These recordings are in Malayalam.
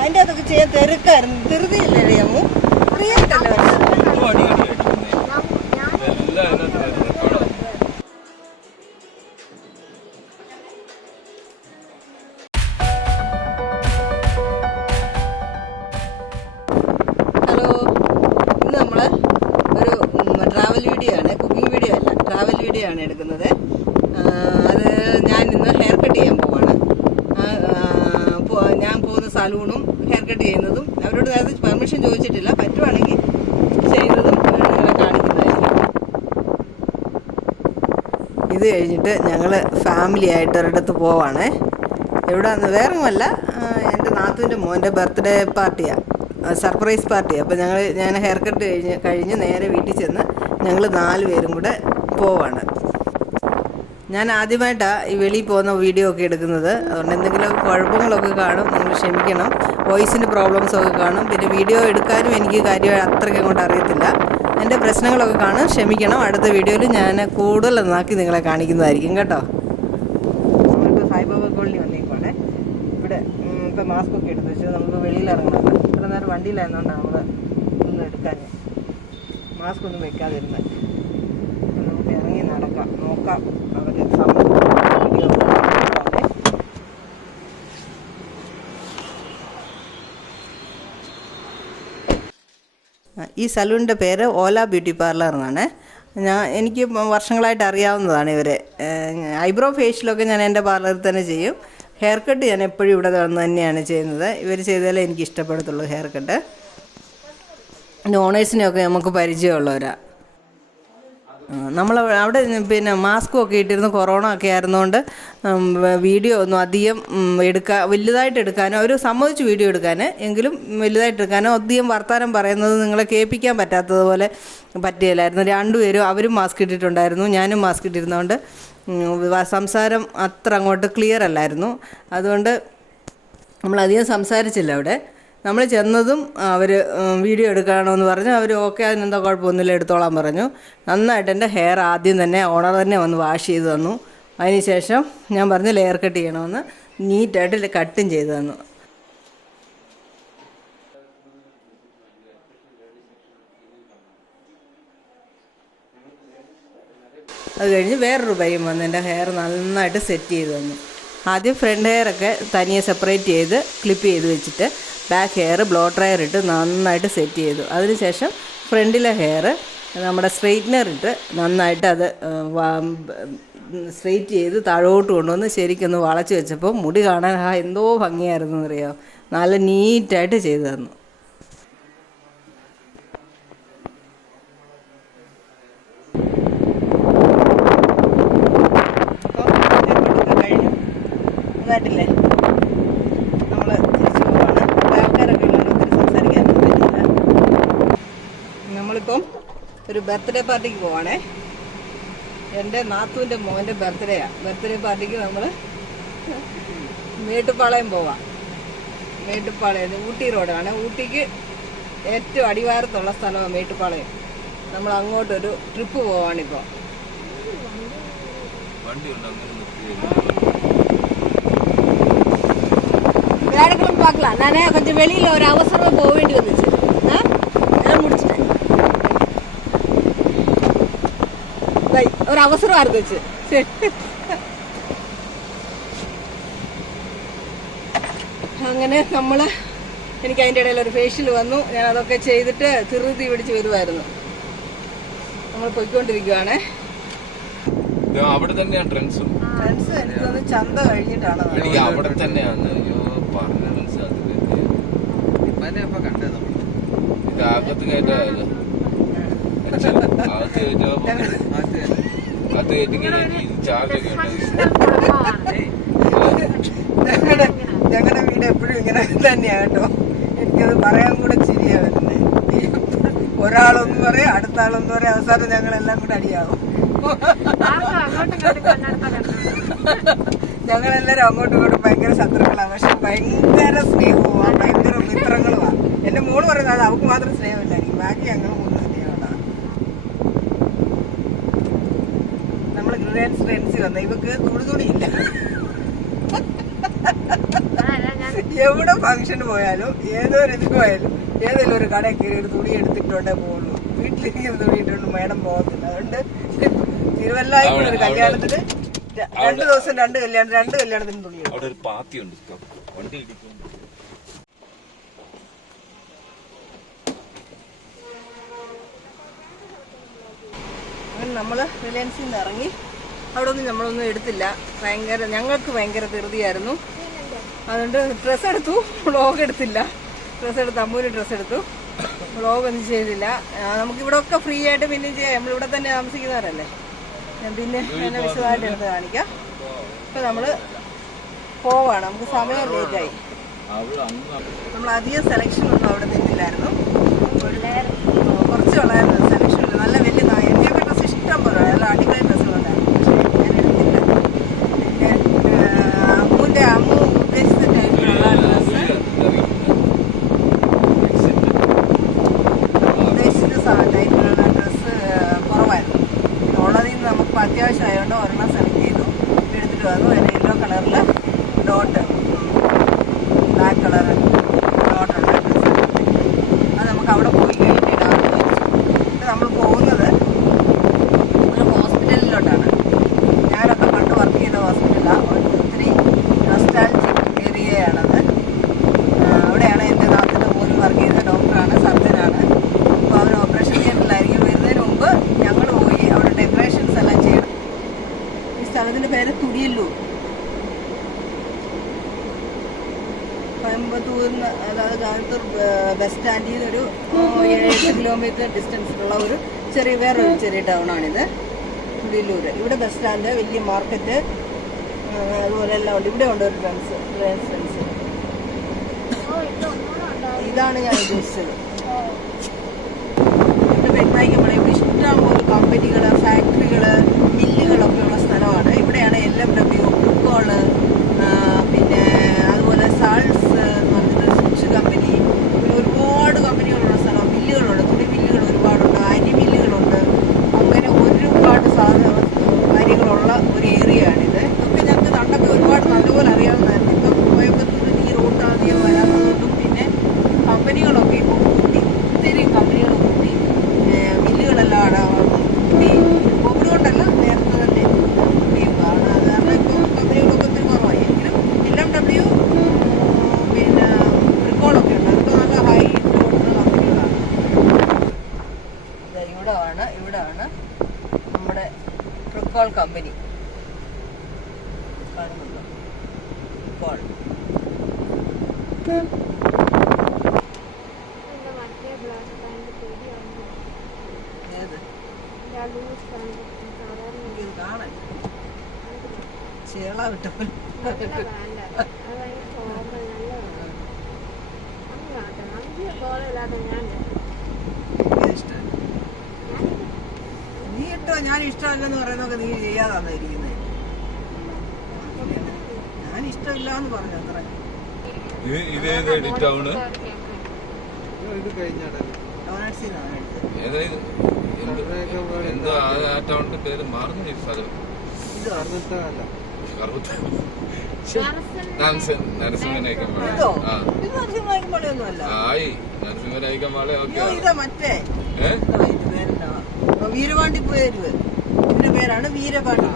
അതിൻ്റെ അതൊക്കെ ചെയ്യാൻ തിരക്കായിരുന്നു. ധൃതിയില്ലേ അമ്മു? ഫ്രീ ആയിട്ടല്ലേ വരുന്നത്? ഹലോ, ഇന്ന് നമ്മൾ ഒരു ട്രാവൽ വീഡിയോ ആണ്, കുക്കിംഗ് വീഡിയോ അല്ല, ട്രാവൽ വീഡിയോ ആണ് എടുക്കുന്നത്. അത് ഞാൻ ഇന്ന് ഹെയർ കട്ട് ചെയ്യാൻ പോവാണ്. ഞാൻ പോകുന്ന സലൂണും ഹെയർ കട്ട് ചെയ്യുന്നതും അവരോട് നേരത്തെ പെർമിഷൻ ചോദിച്ചിട്ടില്ല, പറ്റുവാണെങ്കിൽ ചെയ്യുന്നതും നിങ്ങളെ കാണിക്കുന്നതായിരിക്കും. ഇത് കഴിഞ്ഞിട്ട് ഞങ്ങൾ ഫാമിലി ആയിട്ട് ഒരിടത്ത് പോവാണ്. എവിടെയാണെന്ന് വേറൊന്നുമല്ല, എൻ്റെ നാത്തൂൻ്റെ മോൻ്റെ ബർത്ത്ഡേ പാർട്ടിയാണ്, സർപ്രൈസ് പാർട്ടിയാണ്. അപ്പോൾ ഞാൻ ഹെയർ കട്ട് കഴിഞ്ഞ് നേരെ വീട്ടിൽ ചെന്ന് ഞങ്ങൾ 4 പേരും കൂടെ പോവാണ്. ഞാൻ ആദ്യമായിട്ടാണ് ഈ വെളിയിൽ പോകുന്ന വീഡിയോ ഒക്കെ എടുക്കുന്നത്. അതുകൊണ്ട് എന്തെങ്കിലും കുഴപ്പങ്ങളൊക്കെ കാണും, നിങ്ങൾ ക്ഷമിക്കണം. വോയിസിന് പ്രോബ്ലംസൊക്കെ കാണും. പിന്നെ വീഡിയോ എടുക്കാനും എനിക്ക് കാര്യമായി അത്രയ്ക്ക് അങ്ങോട്ട് അറിയത്തില്ല. എൻ്റെ പ്രശ്നങ്ങളൊക്കെ കാണും, ക്ഷമിക്കണം. അടുത്ത വീഡിയോയിൽ ഞാൻ കൂടുതൽ നന്നാക്കി നിങ്ങളെ കാണിക്കുന്നതായിരിക്കും കേട്ടോ. നമ്മളിപ്പോൾ സായിബാബ കോളനി വന്നേക്കുവാണേ. ഇവിടെ ഇപ്പോൾ മാസ്ക് ഒക്കെ എടുത്ത് വെച്ച് നമുക്ക് വെളിയിൽ ഇറങ്ങണം. ഇത്ര നേരം വണ്ടിയിലായിരുന്നോണ്ടാണ് നമ്മൾ ഒന്നും എടുക്കാൻ മാസ്ക് ഒന്നും വെക്കാതിരുന്നത്. നമുക്ക് ഇറങ്ങി നടക്കാം, നോക്കാം അവർ ഈ സലൂണിൻ്റെ പേര് ഓല ബ്യൂട്ടി പാർലർ എന്നാണ്. എനിക്ക് വർഷങ്ങളായിട്ട് അറിയാവുന്നതാണ് ഇവരെ. ഐബ്രോ ഫേഷ്യലൊക്കെ ഞാൻ എൻ്റെ പാർലറിൽ തന്നെ ചെയ്യും. ഹെയർ കട്ട് ഞാൻ എപ്പോഴും ഇവിടെ വന്ന് തന്നെയാണ് ചെയ്യുന്നത്. ഇവർ ചെയ്താലേ എനിക്ക് ഇഷ്ടപ്പെടത്തുള്ളൂ ഹെയർ കട്ട്. ഓണേഴ്സിനെയൊക്കെ നമുക്ക് പരിചയമുള്ളവരാണ്. നമ്മൾ അവിടെ പിന്നെ മാസ്കും ഒക്കെ ഇട്ടിരുന്ന് കൊറോണ ഒക്കെ ആയിരുന്നുകൊണ്ട് വീഡിയോ ഒന്നും അധികം വലുതായിട്ട് എടുക്കാനോ, അവർ സമ്മതിച്ചു വീഡിയോ എടുക്കാൻ, എങ്കിലും വലുതായിട്ട് എടുക്കാനോ അധികം വർത്തമാനം പറയുന്നത് നിങ്ങളെ കേൾപ്പിക്കാൻ പറ്റാത്തതുപോലെ പറ്റിയില്ലായിരുന്നു. 2 പേരും അവരും മാസ്ക് ഇട്ടിട്ടുണ്ടായിരുന്നു, ഞാനും മാസ്ക് ഇട്ടിരുന്നതുകൊണ്ട് സംസാരം അത്ര അങ്ങോട്ട് ക്ലിയർ അല്ലായിരുന്നു. അതുകൊണ്ട് നമ്മളധികം സംസാരിച്ചില്ല. അവിടെ നമ്മൾ ചെന്നതും അവർ വീഡിയോ എടുക്കണമെന്ന് പറഞ്ഞു. അവർ ഓക്കെ, അതിനെന്താ കുഴപ്പമൊന്നുമില്ല, എടുത്തോളാൻ പറഞ്ഞു. നന്നായിട്ട് എൻ്റെ ഹെയർ ആദ്യം തന്നെ ഓണർ തന്നെ വന്ന് വാഷ് ചെയ്ത് തന്നു. അതിനുശേഷം ഞാൻ പറഞ്ഞു ലെയർ കട്ട് ചെയ്യണമെന്ന്, നീറ്റായിട്ട് കട്ടും ചെയ്ത് തന്നു. അത് കഴിഞ്ഞ് വേറൊരു പയ്യൻ വന്ന് എൻ്റെ ഹെയർ നന്നായിട്ട് സെറ്റ് ചെയ്ത് തന്നു. ആദ്യം ഫ്രണ്ട് ഹെയറൊക്കെ തനിയെ സെപ്പറേറ്റ് ചെയ്ത് ക്ലിപ്പ് ചെയ്ത് വെച്ചിട്ട് ബാക്ക് ഹെയർ ബ്ലോ ഡ്രയർ ഇട്ട് നന്നായിട്ട് സെറ്റ് ചെയ്തു. അതിനുശേഷം ഫ്രണ്ടിലെ ഹെയർ നമ്മുടെ സ്ട്രെയിറ്റ്നർ ഇട്ട് നന്നായിട്ട് അത് സ്ട്രെയിറ്റ് ചെയ്ത് താഴോട്ട് കൊണ്ടുവന്ന് ശരിക്കൊന്ന് വളച്ച് വെച്ചപ്പോൾ മുടി കാണാൻ എന്തോ ഭംഗിയായിരുന്നു എന്നറിയാമോ. നല്ല നീറ്റായിട്ട് ചെയ്തു തന്നു. ില്ലേ നമ്മൾ തിരിച്ചു പോവാണ്. ആൾക്കാരൊക്കെ ഉള്ളത് ഒത്തിരി സംസാരിക്കാനൊന്നും പറ്റില്ല. നമ്മളിപ്പം ഒരു ബർത്ത്ഡേ പാർട്ടിക്ക് പോവാണേ. എൻ്റെ നാത്തൂൻ്റെ മോൻ്റെ ബർത്ത്ഡേയാണ്. ബർത്ത്ഡേ പാർട്ടിക്ക് നമ്മൾ മേട്ടുപ്പാളയം പോവാം. മേട്ടുപ്പാളയം ഊട്ടി റോഡാണ്. ഊട്ടിക്ക് ഏറ്റവും അടിവാരത്തുള്ള സ്ഥലമാണ് മേട്ടുപ്പാളയം. നമ്മൾ അങ്ങോട്ടൊരു ട്രിപ്പ് പോവാണിപ്പോൾ. வேலைகளும் பார்க்கலாம். நானே கொஞ்சம் வெளியில் ஒரு அவசரமாக போக வேண்டி வந்துச்சு. எல்லாம் முடிச்சிட்டேன். ஒரு அவசரம் இருந்துச்சு. சரி, അങ്ങനെ എനിക്ക് അതിൻ്റെ ഇടയിൽ ഒരു ഫേഷ്യൽ വന്നു. ഞാൻ അതൊക്കെ ചെയ്തിട്ട് ധൃതി പിടിച്ച് വരുമായിരുന്നു. നമ്മൾ പോയിക്കൊണ്ടിരിക്കുകയാണ്. അവിടെ തന്നെയാണ് ട്രെൻഡ്സ്. എനിക്ക് തോന്നുന്നു ചന്ത കഴിഞ്ഞിട്ടാണ് അവിടെ തന്നെയാണ്. അകത്ത് കയറ്റായത് അകത്ത് ചാർജൊക്കെ ഞങ്ങളുടെ വീട് എപ്പോഴും ഇങ്ങനെ തന്നെയാണ് കേട്ടോ. എനിക്കത് പറയാൻ കൂടെ ശരിയാ വരുന്നത്. ഒരാളൊന്നും പറയാം, അടുത്ത ആളൊന്നും പറയാം, അവസാനം ഞങ്ങളെല്ലാം കൂടെ അടിയാവും. ഞങ്ങളെല്ലാവരും അങ്ങോട്ടും ഇങ്ങോട്ടും ഭയങ്കര ശത്രുക്കളാണ്. പക്ഷെ ഭയങ്കര സ്നേഹവുമാണ്, ഭയങ്കര മിത്രങ്ങളുമാണ്. എൻ്റെ മോള് പറയുന്നത് അവൾക്ക് മാത്രം സ്നേഹമില്ലായിരിക്കും, ബാക്കി ഞങ്ങൾ 3 സ്നേഹമാണ്. നമ്മൾ റിലയൻസ് ട്രെൻഡ്സിൽ വന്ന ഇവക്ക് തുണിയില്ല. എവിടെ ഫംഗ്ഷന് പോയാലും ഏതൊരു ഇതിന് പോയാലും ഏതെങ്കിലും ഒരു കടയിൽ കയറി ഒരു തുണി എടുത്തിട്ടുണ്ടേ പോകുള്ളൂ. വീട്ടിലിരിക്കുന്ന തുണി ഇട്ടുകൊണ്ട് മേഡം പോകത്തില്ല. അതുകൊണ്ട് തിരുവല്ലായ്മ ഒരു കല്യാണത്തിന് 2 ദിവസം 2 കല്യാണത്തിന് തുണി അവിടെ ഒരു പാത്തിയുണ്ട് വണ്ടി ഇടിക്കുന്നു. അങ്ങനെ നമ്മൾ റിലയൻസിൽ നിന്ന് ഇറങ്ങി. അവിടെ ഒന്നും നമ്മളൊന്നും എടുത്തില്ല. ഞങ്ങൾക്ക് ഭയങ്കര ധൃതിയായിരുന്നു. അതുകൊണ്ട് ഡ്രസ്സ് എടുത്തു, വ്ളോഗ് എടുത്തില്ല. ഡ്രസ്സ് എടുത്ത് അമ്മൂര് ഡ്രസ്സ് എടുത്തു, വ്ളോഗ് ഒന്നും ചെയ്തില്ല. നമുക്കിവിടെ ഒക്കെ ഫ്രീ ആയിട്ട് പിന്നെ ചെയ്യാം. നമ്മളിവിടെ തന്നെ താമസിക്കുന്നവരല്ലേ. ഞാൻ പിന്നെ എന്നെ വിശദമായിട്ട് എടുത്ത് കാണിക്കാം. ഇപ്പം നമ്മൾ പോവാണ്. നമുക്ക് സമയം ലേറ്റായി. നമ്മൾ അധികം സെലക്ഷൻ ഒന്നും അവിടെ നിന്നില്ലായിരുന്നു. കുറച്ചുള്ളായിരുന്നു സെലക്ഷൻ. നല്ല വലിയ എന്റെയൊക്കെ ഡ്രസ്സ് ഇഷ്ടം പോലെ നല്ല അടിപൊളി ഡ്രസ്സുകളുണ്ടായിരുന്നു. പക്ഷേ ഞാൻ എടുത്തില്ല. പിന്നെ അമ്മു ഉദ്ദേശിച്ച ടൈപ്പിലുള്ള ഡ്രസ്സ് കുറവായിരുന്നു. ഉള്ളതിൽ നിന്ന് നമുക്ക് അത്യാവശ്യമായതുകൊണ്ട് ഒരെണ്ണം സെലക്ട് ചെയ്തു, എടുത്തിട്ട് വന്നു. യെല്ലോ കളറിൽ ഡോട്ട്, ബ്ലാക്ക് കളർ ഡോട്ടുണ്ട് ഡ്രസ്സ്. അത് നമുക്ക് അവിടെ പോയി കഴിഞ്ഞിട്ടാണ് നമ്മൾ പോകുന്നത്. ഒരു ഹോസ്പിറ്റലിലോട്ടാണ്. ഞാനൊക്കെ പണ്ട് വർക്ക് ചെയ്ത ഹോസ്പിറ്റലാണ്. ഒത്തിരി നൊസ്റ്റാൾജിക് ഏരിയയാണത്. അവിടെയാണ് എൻ്റെ നാട്ടിൻ്റെ മോന് വർക്ക് ചെയ്ത ഡോക്ടറാണ്, സർജനാണ്. അപ്പോൾ അവർ ഓപ്പറേഷൻ തിയേറ്ററിലായിരിക്കും. വരുന്നതിന് മുമ്പ് ഞങ്ങൾ പോയി അവിടെ ഡെക്കറേഷൻസ് എല്ലാം ചെയ്യണം. ഈ സ്ഥലത്തിൻ്റെ പേര് തുടിയല്ലൂർ. കോയമ്പത്തൂരിന്, അതായത് കാലത്തൂർ ബസ് സ്റ്റാൻഡിൽ നിന്നൊരു 7 കിലോമീറ്റർ ഡിസ്റ്റൻസിലുള്ള ഒരു വേറൊരു ചെറിയ ടൗണാണിത്, തുടിയല്ലൂർ. ഇവിടെ ബസ് സ്റ്റാൻഡ്, വലിയ മാർക്കറ്റ്, അതുപോലെ എല്ലാം ഉണ്ട്. ഇവിടെ ഉണ്ട് ഒരു ഫ്രണ്ട്സ്. ഇതാണ് ഞാൻ ഉദ്ദേശിച്ചത്. ഇവിടെ പെരുന്നായിക്കമ്പള ഇവിടെ ഇഷ്ടംപോലെ കമ്പനികൾ, ഫാക്ടറികൾ, മില്ലുകളൊക്കെ ഉള്ള സ്ഥലമാണ്. ഇവിടെയാണ് LMW, ബ്രിക്കോള്, പിന്നെ അതുപോലെ സാൾസ് എന്ന് പറഞ്ഞിട്ട് സ്വിച്ച് കമ്പനി, പിന്നെ ഒരുപാട് കമ്പനികളുള്ള സ്ഥലം. മില്ലുകളുണ്ട്, തുണി മില്ലുകൾ ഒരുപാടുണ്ട്, അരി മില്ലുകളുണ്ട്. അങ്ങനെ ഒരുപാട് കാര്യങ്ങളുള്ള ഒരു ഏരിയയാണിത്. ഇതൊക്കെ ഞങ്ങൾക്ക് പണ്ടൊക്കെ ഒരുപാട് നല്ലപോലെ അറിയാവുന്നതായിരുന്നു. ഇപ്പം കോയമ്പത്തൂർ ഈ റൂട്ടാണ് ഞാൻ വരാത്തതുകൊണ്ടും പിന്നെ കമ്പനികളൊക്കെ ഇപ്പോൾ കൂട്ടി, ഒത്തിരി കമ്പനികൾ കൂട്ടി, മില്ലുകളെല്ലാം അവിടെ കൂട്ടി. കോവിഡ് കൊണ്ടല്ല, നേരത്തെ തന്നെ കൂട്ടിയാണ്. അത് കാരണം ഇപ്പോൾ കമ്പനികളൊക്കെ ഒത്തിരി കുറവായി. എങ്കിലും LMW പിന്നെ ബ്രിക്കോളൊക്കെ ഉണ്ട്. അതൊക്കെ നല്ല ഹൈ കൊടുക്കുന്ന കമ്പനികളാണ്. ഇവിടാണ് നമ്മുടെ ബ്രിക്കോൾ കമ്പനി കാണുന്നുണ്ടോ? ബ്രിക്കോൾ. കാണാൻ ചേള വിട്ട നീ ഇട്ടോ. ഞാൻ ഇഷ്ടമല്ലെന്ന് പറയുന്നൊക്കെ നീ ചെയ്യാതാണോ ഇരിക്കുന്നത്? ഞാൻ ഇഷ്ടമില്ല എന്ന് പറഞ്ഞു അത്ര. വീരപാണ്ടി പേര്. ഇതിന്റെ പേരാണ് വീരപാണ്ടി.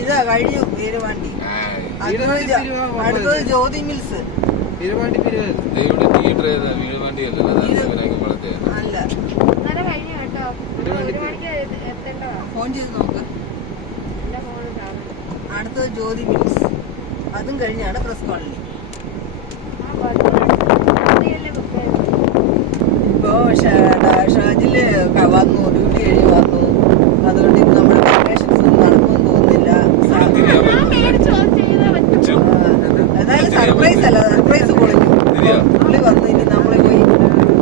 ഇതാ കഴിഞ്ഞു വീരപാണ്ടി. അടുത്തത് ജ്യോതി മിൽസ്. അല്ല, ഫോൺ ചെയ്ത് നോക്ക്. അടുത്തത് ജ്യോതി മിൽസ്. അതും കഴിഞ്ഞാണ് പ്രസ് കോളനി. ഇപ്പോ ഷാജില് വന്നു, ഡ്യൂട്ടി കഴിഞ്ഞ് വന്നു. അതുകൊണ്ട് ഇന്ന് നമ്മുടെ ഡെക്കറേഷൻസ് ഒന്നും നടക്കുമെന്ന് തോന്നുന്നില്ല. അതായത് സർപ്രൈസ് അല്ല, സർപ്രൈസ് പൊളിഞ്ഞു. പുള്ളി വന്നു. ഇനി നമ്മളെ പോയി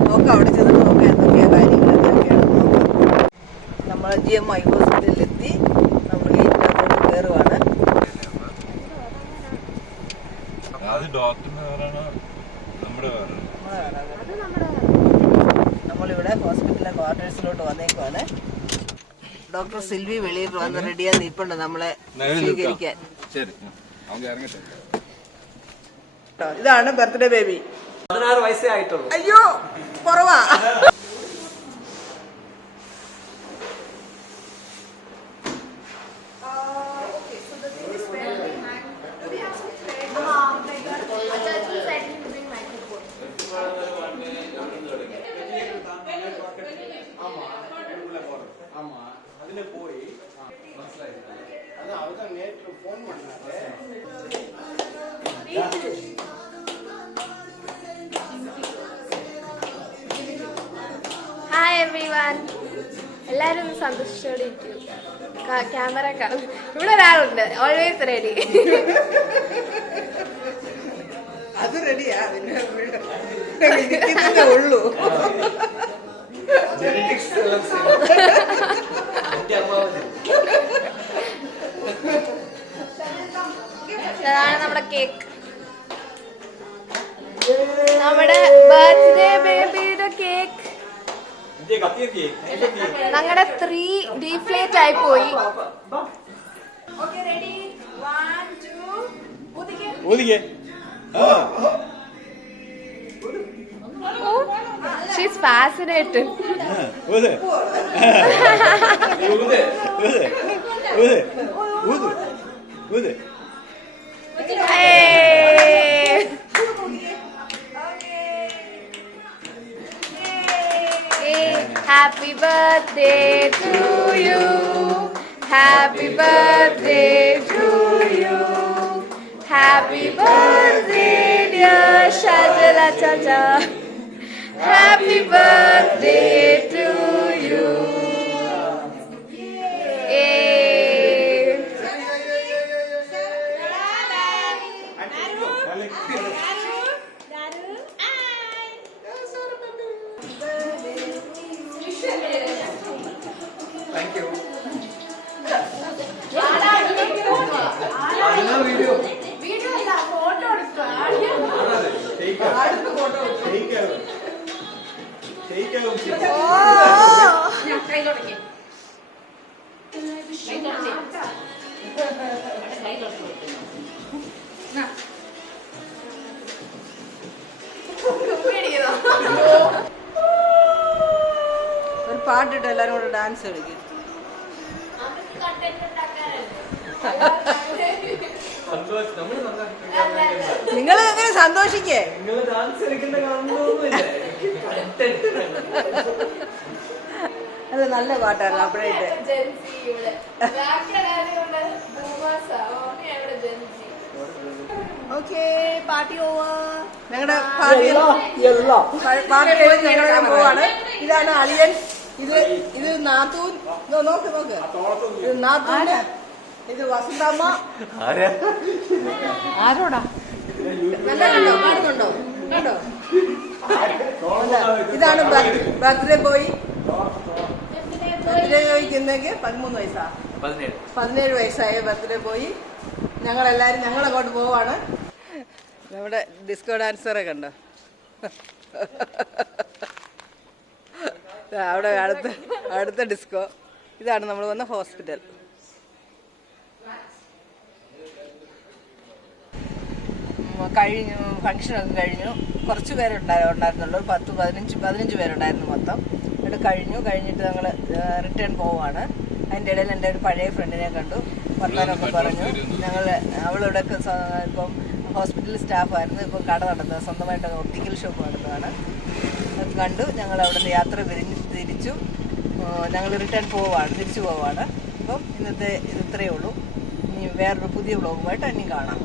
നോക്കാം, അവിടെ ചെന്ന് നോക്കാം എന്തൊക്കെയാ കാര്യങ്ങൾ, എന്തൊക്കെയാണ് നോക്കാം. നമ്മൾ GMI ഹോസ്പിറ്റലിലെത്തി. നമ്മൾ ഇതിനകത്തോട്ട് കയറുവാണ്. നമ്മളിവിടെ ഹോസ്പിറ്റലിലെ ക്വാർട്ടേഴ്സിലോട്ട് വന്നേക്കുവാണ്. ഡോക്ടർ സിൽവി വെളിയിൽ വന്ന് റെഡിയായി നിൽപ്പുണ്ട് നമ്മളെ സ്വീകരിക്കാൻ. ശരി, നമുക്ക് ഇറങ്ങട്ടെ. ഇതാണ് ബർത്ത്ഡേ ബേബി. 16 വയസ്സേ ആയിട്ടുള്ളൂ. അയ്യോ കുറവാ. ഹായ് എവ്രിവൺ, എല്ലാവരും സന്തോഷിച്ചോടെ ഇരിക്കും. ക്യാമറ കാണും. ഇവിടെ ഒരാളുണ്ട്, ഓൾവേസ് റെഡി. അത് റെഡിയാ ഉള്ളൂ. അതാണ് നമ്മുടെ കേക്ക്, നമ്മുടെ ബർത്ത്ഡേ ബേബിയുടെ കേക്ക്. ഞങ്ങളുടെ 3 ഡീഫ്ലേറ്റ് ആയി പോയി. She's fascinated. Hey. Happy birthday to you. Happy birthday to you. Happy birthday dear Shajala Chacha. Happy birthday to you. ഒരു പാട്ടിട്ട് എല്ലാരും കൂടെ ഡാൻസ് കളിക്കും. നിങ്ങൾ അങ്ങനെ സന്തോഷിക്കേ. അത് നല്ല പാട്ടാണ്. അപ്പോഴേട്ട് ഓക്കെ പാർട്ടി ഓവർ. ഞങ്ങളുടെ പാർട്ടി ഞങ്ങളുടെ പോവാണ്. ഇതാണ് അളിയൻ, ഇത് നാത്തൂൻ. നോക്ക് നോക്ക്, ഇത് നാത്തൂന്, ഇത് വസന്തമ്മ. ആരോടാ നല്ല കണ്ടോ, പാടുന്നുണ്ടോ കണ്ടോ? ഇതാണ് ബർത്ത്ഡേ ബോയ്. ബർത്ത്ഡേ ബോയ്ക്ക് ഇന്നേക്ക് 13 വയസ്സാ, 17 വയസ്സായ ബർത്ത്ഡേ ബോയ്. ഞങ്ങളെല്ലാവരും ഞങ്ങളങ്ങോട്ട് പോവാണ്. നമ്മുടെ ഡിസ്കോ ഡാൻസറെ കണ്ടോ? അവിടെ അടുത്ത ഡിസ്കോ. ഇതാണ് നമ്മൾ വന്ന ഹോസ്പിറ്റൽ. കഴിഞ്ഞു, ഫങ്ഷനൊക്കെ കഴിഞ്ഞു. കുറച്ച് പേരുണ്ടായിരുന്നുള്ളൂ, 10-15 പേരുണ്ടായിരുന്നു മൊത്തം. എന്നിട്ട് കഴിഞ്ഞിട്ട് ഞങ്ങൾ റിട്ടേൺ പോവാണ്. അതിൻ്റെ ഇടയിൽ എൻ്റെ ഒരു പഴയ ഫ്രണ്ടിനെ കണ്ടു, വർത്താനമൊക്കെ പറഞ്ഞു. അവളിവിടെ ഇപ്പം ഹോസ്പിറ്റൽ സ്റ്റാഫായിരുന്നു, ഇപ്പം കട നടത്തുന്നത്, സ്വന്തമായിട്ട് ഒപ്റ്റിക്കൽ ഷോപ്പ് നടത്തുകയാണ്. അത് കണ്ടു. ഞങ്ങൾ അവിടെ നിന്ന് യാത്ര തിരിച്ചു. ഞങ്ങൾ തിരിച്ചു പോവാണ്. അപ്പം ഇന്നത്തെ ഇത് ഇത്രയേ ഉള്ളൂ. ഇനി വേറൊരു പുതിയ വ്ളോഗുമായിട്ട് ഇനി കാണാം.